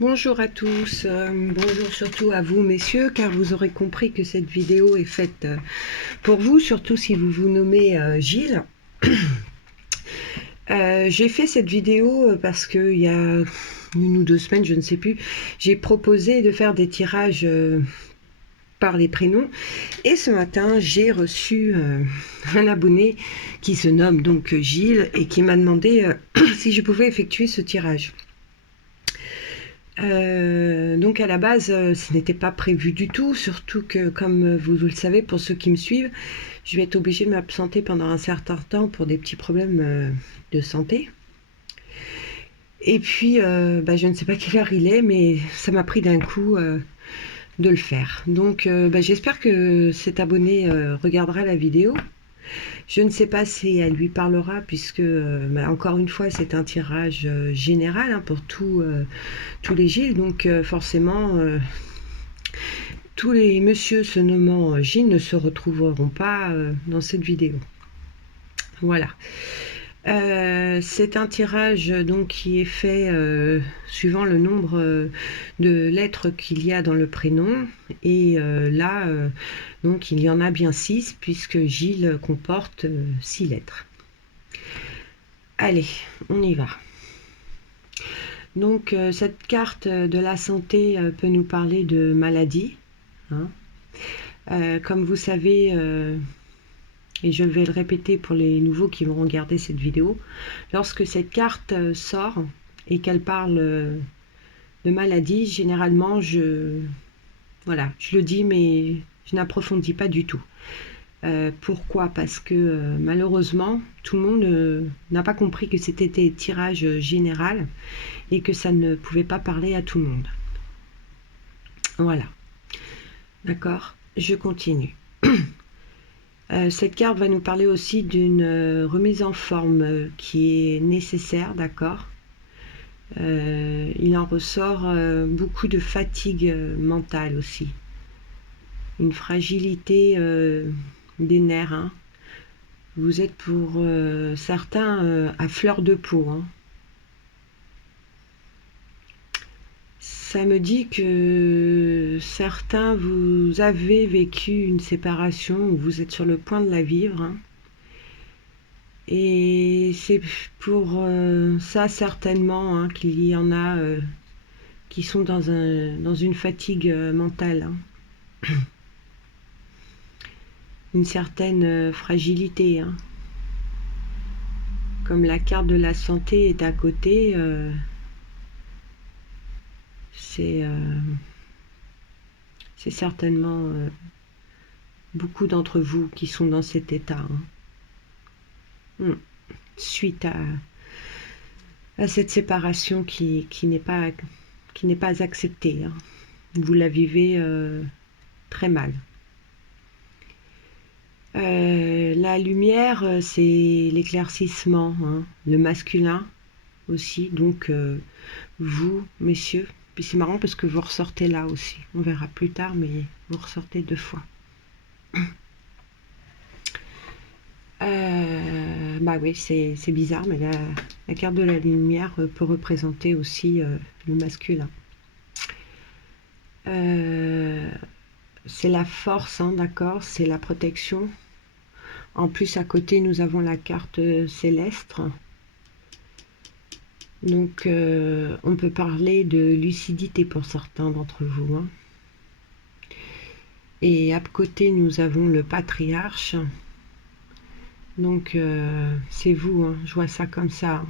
Bonjour à tous, bonjour surtout à vous messieurs, car vous aurez compris que cette vidéo est faite pour vous, surtout si vous vous nommez Gilles. J'ai fait cette vidéo parce qu'il y a 1 ou 2 semaines, je ne sais plus, j'ai proposé de faire des tirages par les prénoms, et ce matin j'ai reçu un abonné qui se nomme donc Gilles et qui m'a demandé si je pouvais effectuer ce tirage. Donc à la base, ce n'était pas prévu du tout, surtout que comme vous le savez, pour ceux qui me suivent, je vais être obligée de m'absenter pendant un certain temps pour des petits problèmes de santé. Et puis, je ne sais pas quelle heure il est, mais ça m'a pris d'un coup de le faire. Donc j'espère que cet abonné regardera la vidéo. Je ne sais pas si elle lui parlera, puisque, encore une fois, c'est un tirage général hein, pour tous les Gilles, donc forcément, tous les messieurs se nommant Gilles ne se retrouveront pas dans cette vidéo. Voilà. C'est un tirage donc qui est fait suivant le nombre de lettres qu'il y a dans le prénom, et là donc il y en a bien 6 puisque Gilles comporte 6 lettres. Allez, on y va. Donc cette carte de la santé peut nous parler de maladie, hein. Comme vous savez, et je vais le répéter pour les nouveaux qui vont regarder cette vidéo, lorsque cette carte sort et qu'elle parle de maladie, généralement voilà, je le dis mais je n'approfondis pas du tout. Pourquoi? Parce que malheureusement tout le monde n'a pas compris que c'était des tirages général et que ça ne pouvait pas parler à tout le monde. Voilà, d'accord, je continue. Cette carte va nous parler aussi d'une remise en forme qui est nécessaire, d'accord. Il en ressort beaucoup de fatigue mentale aussi, une fragilité des nerfs, hein. Vous êtes pour certains à fleur de peau, hein. Ça me dit que certains, vous avez vécu une séparation ou vous êtes sur le point de la vivre, hein. Et c'est pour ça certainement hein, qu'il y en a qui sont dans une fatigue mentale, hein. Une certaine fragilité, hein. Comme la carte de la santé est à côté, c'est certainement beaucoup d'entre vous qui sont dans cet état, hein. Suite à cette séparation qui n'est pas acceptée, hein. Vous la vivez très mal. La lumière, c'est l'éclaircissement, hein, le masculin aussi, donc vous, messieurs, puis c'est marrant parce que vous ressortez là aussi, on verra plus tard, mais vous ressortez 2 fois. Bah oui, c'est bizarre, mais la carte de la lumière peut représenter aussi le masculin. C'est la force, hein, d'accord, c'est la protection. En plus, à côté, nous avons la carte céleste. Donc, on peut parler de lucidité pour certains d'entre vous, hein. Et à côté, nous avons le patriarche. Donc, c'est vous, hein, je vois ça comme ça.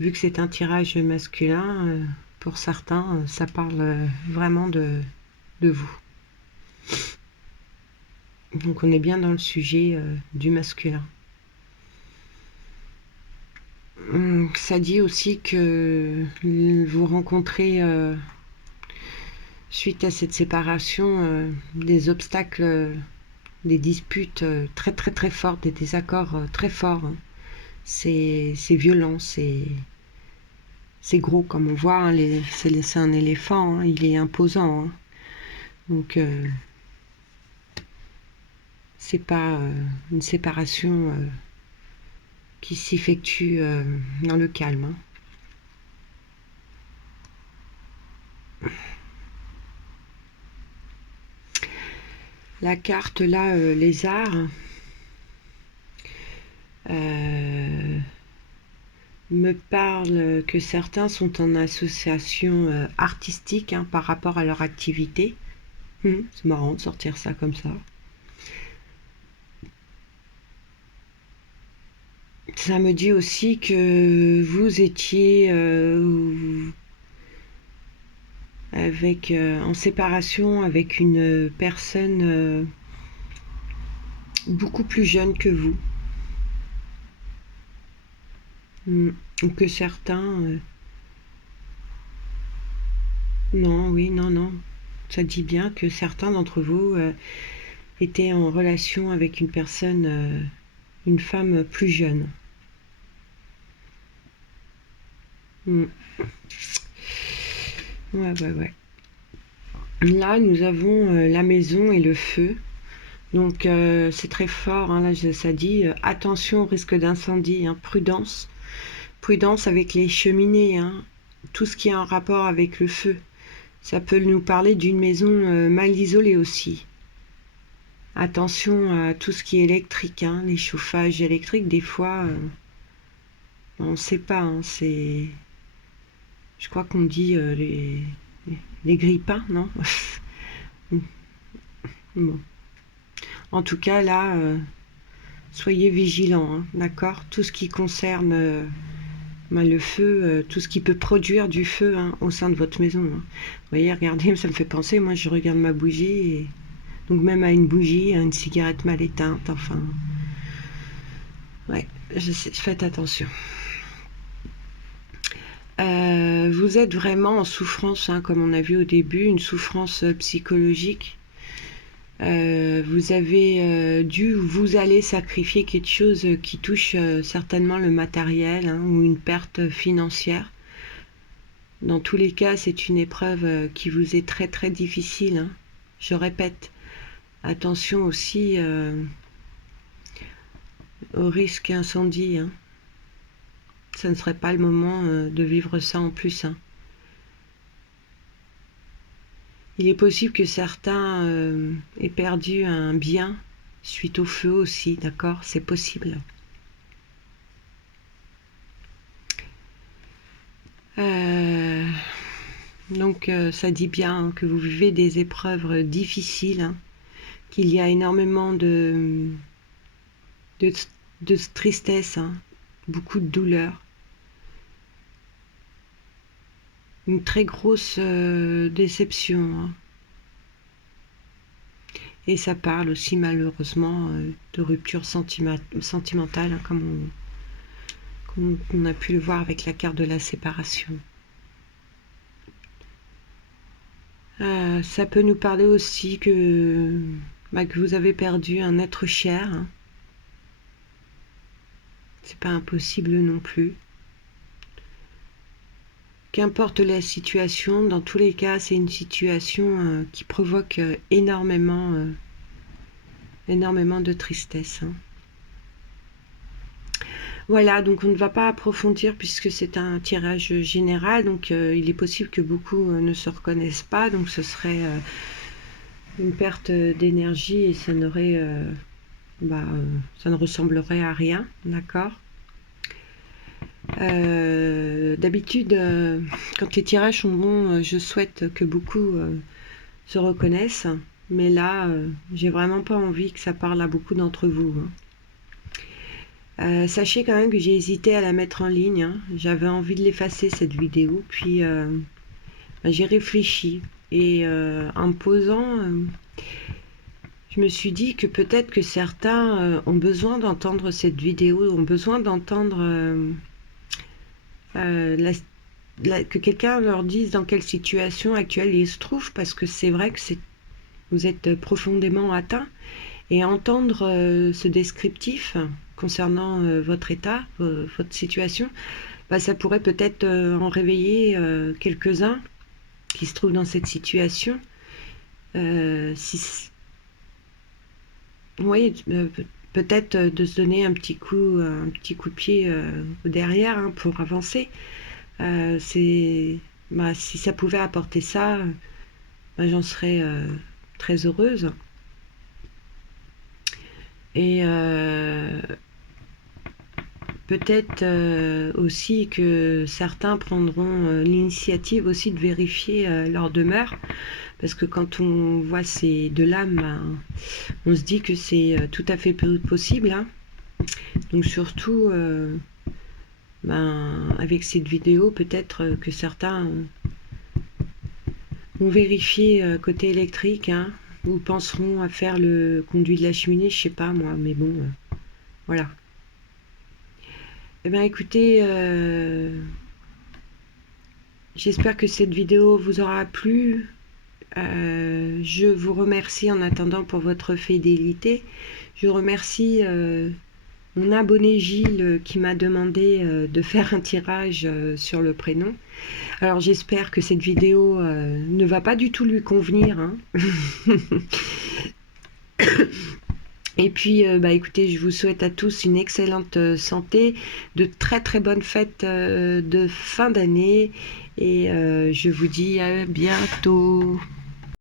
Vu que c'est un tirage masculin, pour certains, ça parle vraiment de vous. Donc, on est bien dans le sujet du masculin. Ça dit aussi que vous rencontrez, suite à cette séparation, des obstacles, des disputes très très très fortes, des désaccords très forts, hein. C'est violent, c'est gros comme on voit, hein, c'est un éléphant, hein, il est imposant, hein. Donc c'est pas une séparation qui s'effectue dans le calme, hein. La carte là, lézard, me parle que certains sont en association artistique, hein, par rapport à leur activité. C'est marrant de sortir ça comme ça. Ça me dit aussi que vous étiez en séparation avec une personne beaucoup plus jeune que vous. Ou que certains... non, oui, non, non. Ça dit bien que certains d'entre vous étaient en relation avec une personne, une femme plus jeune. Ouais, ouais. Là, nous avons la maison et le feu. Donc, c'est très fort, hein. Là, ça dit attention au risque d'incendie, hein, prudence. Prudence avec les cheminées, hein. Tout ce qui est en rapport avec le feu. Ça peut nous parler d'une maison mal isolée aussi. Attention à tout ce qui est électrique, hein. Les chauffages électriques, des fois, on ne sait pas, hein. Je crois qu'on dit les grippins, non? Bon. En tout cas, là, soyez vigilants, hein, d'accord? Tout ce qui concerne le feu, tout ce qui peut produire du feu, hein, au sein de votre maison, hein. Vous voyez, regardez, ça me fait penser, moi je regarde ma bougie, et donc même à une bougie, à une cigarette mal éteinte, enfin... Ouais, faites attention. Vous êtes vraiment en souffrance, hein, comme on a vu au début, une souffrance psychologique. Vous avez vous allez sacrifier quelque chose qui touche certainement le matériel, hein, ou une perte financière. Dans tous les cas, c'est une épreuve qui vous est très très difficile, hein. Je répète, attention aussi au risque incendie, hein. Ça ne serait pas le moment de vivre ça en plus, hein. Il est possible que certains aient perdu un bien suite au feu aussi, d'accord? C'est possible. Donc ça dit bien, hein, que vous vivez des épreuves difficiles, hein, qu'il y a énormément de tristesse, hein, beaucoup de douleur, une très grosse déception, hein. Et ça parle aussi malheureusement de rupture sentimentale, hein, comme on a pu le voir avec la carte de la séparation. Ça peut nous parler aussi que vous avez perdu un être cher, hein. C'est pas impossible non plus. Qu'importe la situation, dans tous les cas, c'est une situation qui provoque énormément de tristesse, hein. Voilà, donc on ne va pas approfondir puisque c'est un tirage général, donc il est possible que beaucoup ne se reconnaissent pas, donc ce serait une perte d'énergie et ça n'aurait, ça ne ressemblerait à rien, d'accord? D'habitude, quand les tirages sont bons, je souhaite que beaucoup se reconnaissent, mais là, j'ai vraiment pas envie que ça parle à beaucoup d'entre vous, hein. Sachez quand même que j'ai hésité à la mettre en ligne, hein. J'avais envie de l'effacer cette vidéo, puis j'ai réfléchi et en me posant, je me suis dit que peut-être que certains ont besoin d'entendre cette vidéo, ont besoin d'entendre que quelqu'un leur dise dans quelle situation actuelle ils se trouvent, parce que c'est vrai que vous êtes profondément atteint, et entendre ce descriptif concernant votre état, votre situation, ça pourrait peut-être en réveiller quelques-uns qui se trouvent dans cette situation. Oui, peut-être de se donner un petit coup de pied derrière, hein, pour avancer. Si ça pouvait apporter ça, j'en serais très heureuse. Et peut-être aussi que certains prendront l'initiative aussi de vérifier leur demeure, parce que quand on voit ces deux-là, ben, on se dit que c'est tout à fait possible, hein. Donc surtout, ben, avec cette vidéo, peut-être que certains vont vérifier côté électrique, hein, ou penseront à faire le conduit de la cheminée, je sais pas moi, mais bon, voilà. Eh bien écoutez, j'espère que cette vidéo vous aura plu. Je vous remercie en attendant pour votre fidélité. Je remercie mon abonné Gilles qui m'a demandé de faire un tirage sur le prénom. Alors j'espère que cette vidéo ne va pas du tout lui convenir, hein. Et puis, bah, écoutez, je vous souhaite à tous une excellente santé, de très très bonnes fêtes de fin d'année, et je vous dis à bientôt.